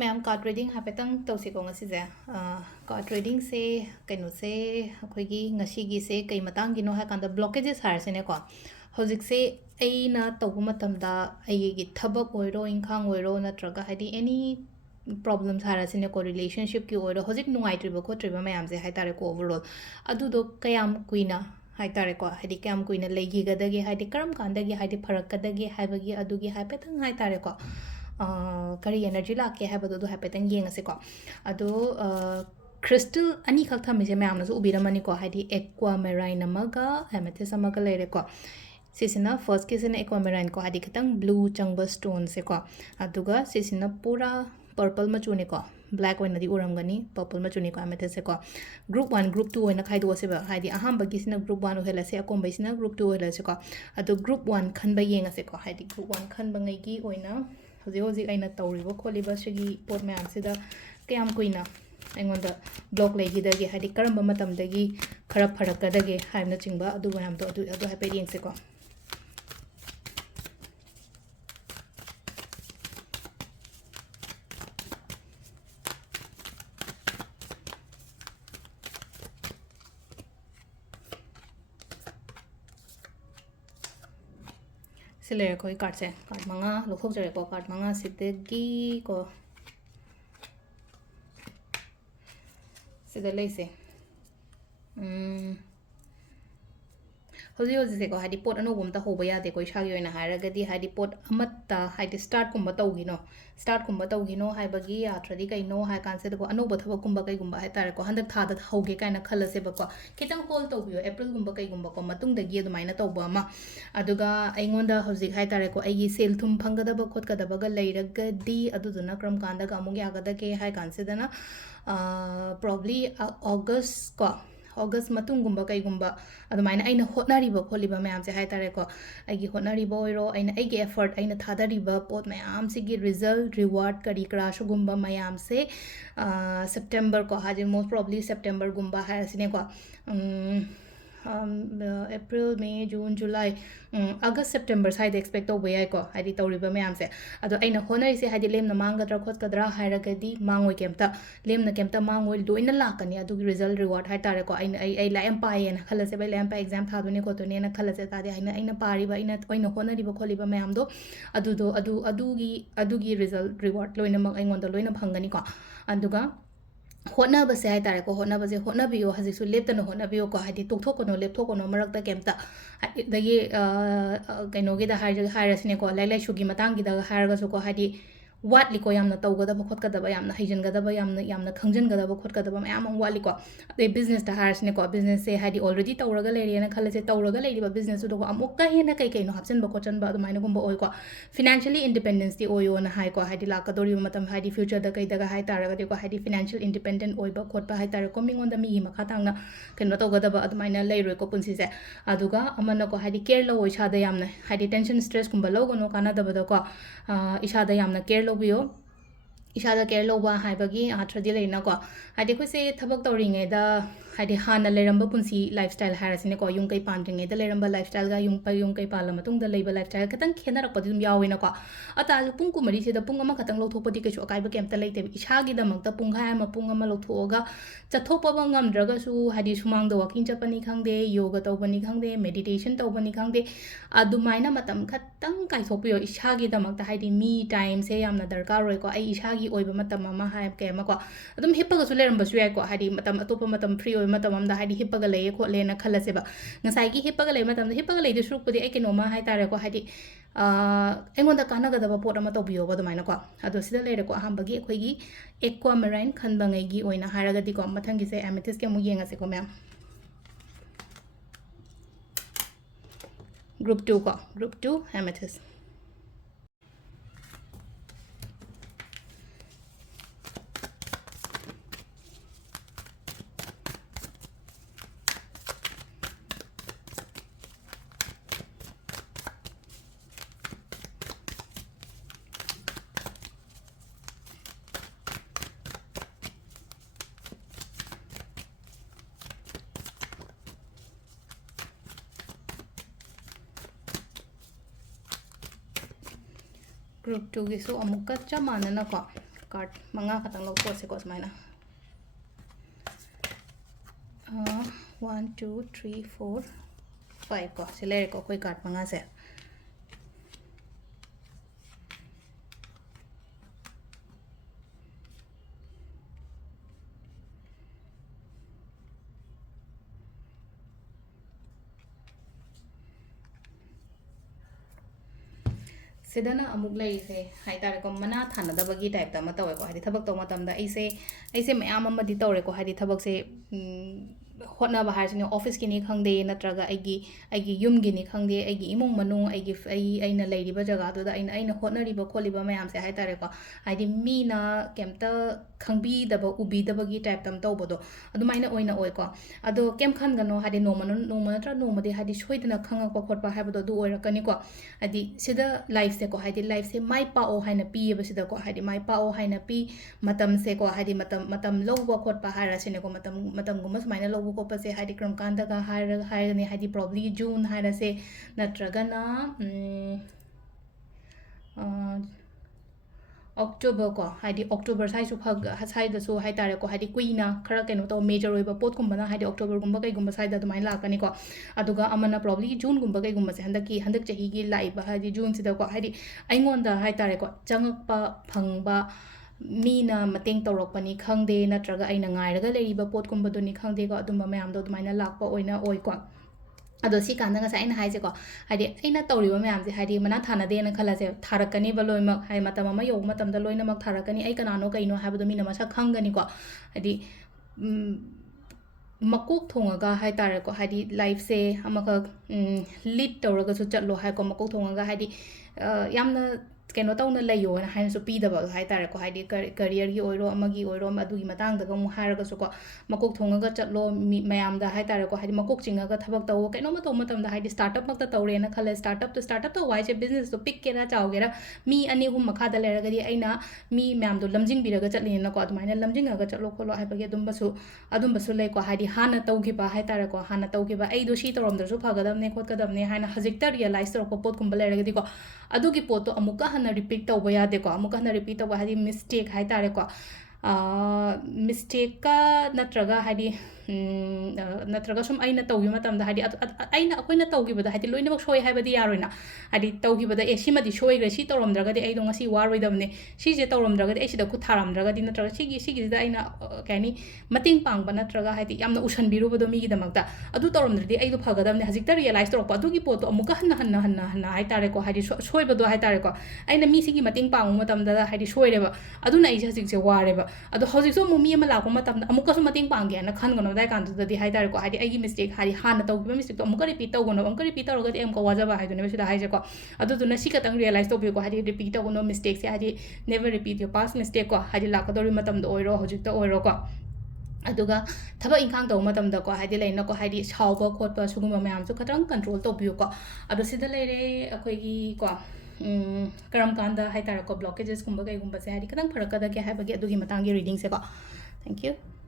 ma'am card reading हाइफेटंग तौसीको ngasize card reading से कइनो से अखोइगी ngasi से कई मतांगिनो है कांदा ब्लॉकेजेस हारसेने को हौजिक से अइना तौबु मतमदा अइगी थबक ओइरो इंखांग ओइरो नत्रगा हाइदी एनी प्रॉब्लम्स हारसेने को रिलेशनशिप की ओइरो हौजिक नुंगाइत्रिबो खोत्रिबो मयाम से हाइतारे को ओवरऑल अदुदो कयाम कुइना हाइतारे को हाइदी कयाम कुइना लेगिगदगे हाइदी करम कांदगे हाइदी फरकदगे हाइबगी अदुगी हाइफेटंग हाइतारे को करी एनर्जी लाके है हाइफेटंग येंगसेको अदो क्रिस्टल अनी खक थमिसे मैमनसु उबिरमनिको हाइदी एक्वामेराइन अमगा हेमेथिस अमगा लेरेको सिसिना फर्स्ट किसिना एक्वामेराइन को हाइदी खतंग ब्लू चंगबा स्टोन से को अदुगा सिसिना पूरा पर्पल मचुनेको ब्लैक ओइनदी उरमगनी पर्पल मचुनेको हेमेथिस को ग्रुप 1 ग्रुप 2 ओइना खाइदोसेबा हाइदी अहामबगिसिना ग्रुप 1 ओहेलासे अकोम्बैसिना ग्रुप 2 ओहेलासेको अदो ग्रुप 1 खनबा येंगसेको हाइदी ग्रुप 1 खनबंगैगी ओइना हौजिक हौजिक अइना तौरिबो खोलिबा सिगी पोट मैमसिदा कयाम कुइना अइंगोंदा ब्लॉक लेगिदगे हाइदी करंबा मतमदगी खरा फरकदगे हाइबना चिंगबा अदु मैमदो अदु हाइफेट येंगसेको सिले कोई कार्ड से कार्ड मंगा लोथोक जरे को कार्ड मंगा सिद्दगी को सिदा लेसे हौजिक हौजिक को हाइदी पोट अनोबम ता होबा यादे को इसागी ओइना हारगदी हाइदी पोट अमत्ता हाइदी स्टार्ट कुंबा तौगिनो हाइबगी यात्रदी कइनो हाइ कांसे को अनोबा थबक कुंबा कइगुंबा हाइतारे को हंदक थादा हौगे काइना खलसे बको खितंग होल तौबियो अप्रैल गुंबा कइगुंबा को मतुंगदगी अदुमाइना तौबा अमा अदुगा अइंगोंदा हौजिक हाइतारे को अइगी सेल थुम फंगदबा खोतकदबगा लेरगदी अदुदुना क्रम कांदगा अमुग यागदके हाइ कांसेदना प्रॉब्ली अगस्त को अगस्त मतुंगुंबा कइगुंबा अदुमाइना अइना होटनारिबा खोलिबा मैम से हाइतारे को अइगी होटनारिबा ओइरो अइना अइगी एफर्ट अइना थादारिबा पोट मैम सिगी रिजल्ट रिवार्ड करी क्राशगुंबा मैम से सेप्टेम्बर को हाजे मोस्ट प्रॉब्ली सेप्टेम्बर गुंबा हारसिने को April May June July August September side expect तौबा याइको हाइदी तौरिबा मैम से अदो अइना होनरिसे हाइदी लेमना मांगदरा खोतकदरा हाइरगदी मांगोय केमता लेमना केमता मांगोय लोइना लाकनी अदुगी रिजल्ट रिवार्ड हाइतारे को अइना अइ लायम पायेना खलसे बे लायम पा एग्जाम थादुने कोतुने ना खलसे तादे हाइना अइना पारिबा अइना ओइना होनरिबा खोलिबा मैम दो अदुगी रिजल्ट रिवार्ड लोइना मग अइंगोंदा लोइना फंगनी को अदुगा होटनाबसे हाइतारे को होटनाबसे होटनाबियो हजिसु लेप्तना होटनाबियो को हाइदी तोक्थोकोनो लेप्थोकोनो मरक्ता केमता दगी कइनोगिदा हाइरसिने को लाइ लाइसुगी मतांगिदा हाइरगसु को हाइदी वाटलिको यामना तौगदबा खोतकदबा यामना हैजनगदबा यामना खंजनगदबा खोतकदबा मयाम वाटलिको अदे बिजनेस ता हाइरसिने को बिजनेस से हाइदी ऑलरेडी तौरगा लेरियना खलसे तौरगा लेरिबा बिजनेस दो अमुक्का हेना कई कइनो हापसनबा खोचनबा अदुमाइना गुंबा ओइको फिनेंशियली इंडिपेंडेंस दी ओयोना हाइको हाइदी लाकदोरिबा मतम हाइदी फ्यूचर दा कइदगा हाइ तारगदि को हाइदी फिनेंशियल इंडिपेंडेंट ओइबा खोतबा हाइ तारको मिंगोंदा मी मखा तांगना कइनो तौगदबा अदुमाइना लेरोइको पुंसिसे अदुगा अमना को हाइदी केयर लो इसादा यामना हाइदी टेंशन स्ट्रेस कुंबा लोगनो कानादबदको इसादा यामना केयर लोबियो इसादा केयर लोबा हाइबगी आथ्रदी लेनाको हाइदी खुसे थबक तौरिङेदा हाइदी हाना लेरंबा पुंसी लाइफस्टाइल हारसिने को युं कई पांड्रिङेदा लेरंबा लाइफस्टाइल गा युं कई पाला मतुंगदा लेबा लाइफस्टाइल खतंग खेनरकपदि दुम यावेनाको अताजु पुंग कुमरी सिदा पुंग अमा खतंग लोथोपदि कैसु अकाइबा केमता लेते इसागी दमकता पुंगहाय अमा पुंग अमा लोथोगा चथोपबा ngamdragasu हाइदी सुमांगदा वाकिंग चपनी खंगदे योगा तौबनी खंगदे मेडिटेशन तौबनी खंगदे अदुमाइना मतम खतंग काइथोपियो इसागी दमकता हाइदी मी टाइम से यामना दरकार रोइको आई इसागी ओइबा मतम अमा हाय केमको अदुम हिप्पगसु लेरंबसु याइको हाइदी मतम अतोप मतम फ्री ओइ मतम अमदा हाइदी हिप्पगा लेये खोलेना खलसेबा ngसाइगी हिप्पगा लेय मतम हिप्पगा लेदि सुरुकपुदि ai केनोमा हाय तारेको हाइदी अꯩꯉꯣꯟꯗ ꯀꯥꯟꯅꯒꯗꯕ ꯄꯣꯠ ꯑꯃ ꯇꯧꯕꯤꯌꯣꯕ ꯑꯗꯨꯃꯥꯏꯅꯀꯣ ꯑꯗꯣ ꯁꯤꯗ ꯂꯩꯔꯦꯀꯣ ꯑꯍꯥꯟꯕꯒꯤ ꯑꯩꯈꯣꯏꯒꯤ ꯑꯦꯛꯋꯥꯃꯦꯔꯥꯏꯟ ꯈꯟꯕꯉꯩꯒꯤ ꯑꯣꯏꯅ ꯍꯥꯏꯔꯒꯗꯤꯀꯣ ꯃꯊꯪꯒꯤꯁꯦ ꯑꯦꯃꯦꯊꯤꯁꯀꯤ ꯑꯃꯨꯛ ꯌꯦꯡꯉꯁꯤꯀꯣ ꯃꯌꯥꯝ ꯒ꯭ꯔꯨꯞ 2 ꯀꯣ ꯒ꯭ꯔꯨꯞ 2 ꯑꯦꯃꯦꯊꯤꯁ ग्रुप 2 गिसु अमुक्का चमानना को card manga khatang lawthose ko sumaina 1 2 3 4 5 ko se lere ko koi card manga se सिदना अमुक लेसे हाइतारे को मना थानदबगी टाइप ता मतवे को हादि थबक तो मतमदा ऐसे मयाम अमदि तौरे को हादि थबक से होना बाहर से ऑफिस की नहीं खंगदे नत्रगा आइगी युम की नहीं खंगदे आइगी इमुंग मनुंग आइना लेरिबा जगह दुदा आइना होनरिबा खोलिबा मयाम से हाइतारे को हादि मीना केमता खंगबी दब उबी दबगी टाइप तम तौबदो अदुमाइना ओइना ओइ को अदो केम खनगनो हादि नोम नत्रा नोमदे हादि सोइदना खंगकपा खोटपा हाइबदो दु ओइरकनी को हादि सिदा लाइफ से को हादि लाइफ से माइ पाओ हाइना पीयेबा सिदा को हादि माइ पाओ हाइना पी मतम से को हादि मतम लौबा खोटपा हाइरासिने को मतम गुमा सुमाइना लौबा खोपसे हादि क्रम कांदगा हाइरने हादि probably June हाइरासे नत्रगना October ko hadi October sai su phag sai da su hai tare ko hadi kuina khara keno to major oiba pot kum bana hadi October gumba kai gumba sai da dumai la kani ko aduga amana probably June gumba kai gumba se handak chahi gi lai ba hadi June sida ko hadi aingon da hai tare ko changakpa phangba मीना मतेंग तौरपनी खंगदे नत्रगा आइना ngairaga leriba pot kumba doni khangde ko adumba mayam do dumaina lakpa oina oi ko ado si kanda nga sa aina haise ko hadi aina tawriba mayam se hadi mana thana de na khala se tharakani ba loima hai matam ma yog matam da loina mak tharakani ai kanano kaino habado mina masa khangani ko hadi makok thongaga hai tare ko hadi life se amaka lead tawraga su chatlo hai ko makok thongaga hadi yamna keno tawna layo na hain so pidaba hai tare ko hadi career gi oiro amagi oiro adugi matang daga mu haraga so ko makok thongaga chatlo mayam da hai tare ko hadi makok chingaga thabak tawo keno ma matam da hadi startup makta tawre na khala startup to wai che business to pick kera chawgera mi ani hum makha da leraga di aina mi mayam do lamjing biraga chatli na ko adumaina lamjing ga chatlo kholo hai bage adum basu lai ko hadi hana tawgi ba hai tare ko hana tawgi ba ai do shi tawram da su phagadam ne khot kadam ne haina hazikta realize to ko pot kum ba leraga di ko adugi pot to amuka hana repeat tawba yade ko amuka hana repeat tawba hadi mistake hai tare ko mistake ka natraga hadi natraga sum aina tawgi matam da hadi aina akoina tawgi bada hadi loina mak soi haibadi yaroina hadi tawgi bada e simadi soi gra si tawram draga de ai do ngasi waroi damne si je tawram draga de ai sida ku tharam draga di natraga sigi da aina kani mating pang ba natraga hadi yamna usan biru bodo mi gi damakta adu tawram dradi ai do phagadamne hajikta realize torpa adu gi poto amuka hanna hai tare ko hadi soi bodo hai tare ko aina mi sigi mating pang matam da hadi soi reba adu na ai hajik se wareba adu hojik so mi ama la ko matam amuka so mating pang ge na khan gono dai kan da di hai tare ko hadi ai gi mistake hadi hana taw gi mistake to amuka repeat taw gono amuka repeat taw ga di am ko waja ba hai dune sida hai je ko adu duna si katang realize to bi ko hadi repeat taw gono mistake se hadi never repeat your past mistake ko hadi la ko dori matam do oiro hojik ta oiro ko aduga thaba ingkhang taw matam da ko hadi leina ko hadi chawba khotpa suguma mayam su khatang control to bi ko adu sida leire akoi gi ko karam kanda hai tare ko blockages kumba kai gumba se hadi kadang pharakada ke hai bagi adugi matang gi reading se ko thank you